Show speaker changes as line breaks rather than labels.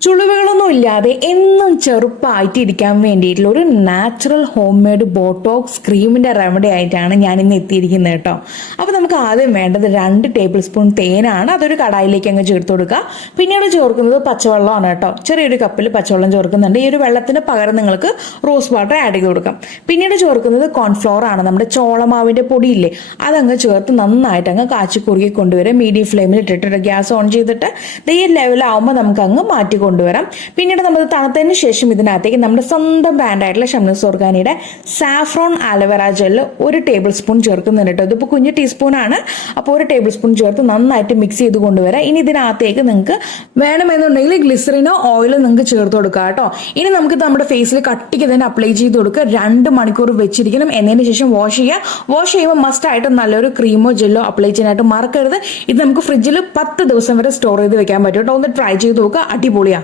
ചുളിവുകളൊന്നും ഇല്ലാതെ എന്നും ചെറുപ്പമായിട്ട് ഇരിക്കാൻ വേണ്ടിയിട്ടുള്ള ഒരു നാച്ചുറൽ ഹോം മെയ്ഡ് ബോട്ടോക്സ് ക്രീമിന്റെ റെമഡി ആയിട്ടാണ് ഞാൻ ഇന്ന് എത്തിയിരിക്കുന്നത് കേട്ടോ. അപ്പോൾ നമുക്ക് ആദ്യം വേണ്ടത് രണ്ട് ടേബിൾ സ്പൂൺ തേനാണ്. അതൊരു കടായിലേക്ക് അങ്ങ് ചേർത്ത് കൊടുക്കുക. പിന്നീട് ചേർക്കുന്നത് പച്ചവെള്ളമാണ് കേട്ടോ. ചെറിയൊരു കപ്പിൽ പച്ചവെള്ളം ചേർക്കുന്നുണ്ട്. ഈ ഒരു വെള്ളത്തിന് പകരം നിങ്ങൾക്ക് റോസ് വാട്ടർ ആഡ് ചെയ്ത് കൊടുക്കാം. പിന്നീട് ചേർക്കുന്നത് കോൺഫ്ലോർ ആണ്. നമ്മുടെ ചോളമാവിന്റെ പൊടിയില്ലേ അതങ്ങ് ചേർത്ത് നന്നായിട്ട് അങ്ങ് കാച്ചി കുറുകി കൊണ്ടുവരാം മീഡിയം ഫ്ലെയിമിൽ ഇട്ടിട്ട് ഗ്യാസ് ഓൺ ചെയ്തിട്ട് ഈ ലെവലാവുമ്പോൾ നമുക്ക് അങ്ങ് മാറ്റി കൊണ്ടുവരാം. പിന്നീട് നമ്മൾ തണുത്തതിന് ശേഷം ഇതിനകത്തേക്ക് നമ്മുടെ സ്വന്തം ബ്രാൻഡായിട്ടുള്ള ഷംനസ് ഓർഗാനിയുടെ സാഫ്രോൺ ആലവേറ ജെല്ല് ഒരു ടേബിൾ സ്പൂൺ ചേർക്കുന്നുണ്ട് കേട്ടോ. ഇതിപ്പോൾ കുഞ്ഞ് ടീസ്പൂൺ ആണ്. അപ്പോൾ ഒരു ടേബിൾ സ്പൂൺ ചേർത്ത് നന്നായിട്ട് മിക്സ് ചെയ്ത് കൊണ്ടുവരാം. ഇനി ഇതിനകത്തേക്ക് നിങ്ങൾക്ക് വേണമെന്നുണ്ടെങ്കിൽ ഗ്ലിസറിനോ ഓയിലോ നിങ്ങൾക്ക് ചേർത്ത് കൊടുക്കുക കേട്ടോ. ഇനി നമുക്ക് നമ്മുടെ ഫേസിൽ കട്ടിക്ക് തന്നെ അപ്ലൈ ചെയ്ത് കൊടുക്കുക. രണ്ട് മണിക്കൂർ വെച്ചിരിക്കണം. എന്നതിന് ശേഷം വാഷ് ചെയ്യുക. വാഷ് ചെയ്യുമ്പോൾ മസ്റ്റ് ആയിട്ട് നല്ലൊരു ക്രീമോ ജെല്ലോ അപ്ലൈ ചെയ്യാനായിട്ട് മറക്കരുത്. ഇത് നമുക്ക് ഫ്രിഡ്ജിൽ പത്ത് ദിവസം വരെ സ്റ്റോർ ചെയ്ത് വെക്കാൻ പറ്റും കേട്ടോ. ഒന്ന് ട്രൈ ചെയ്ത് നോക്കുക. അടിപൊളിയാണ്.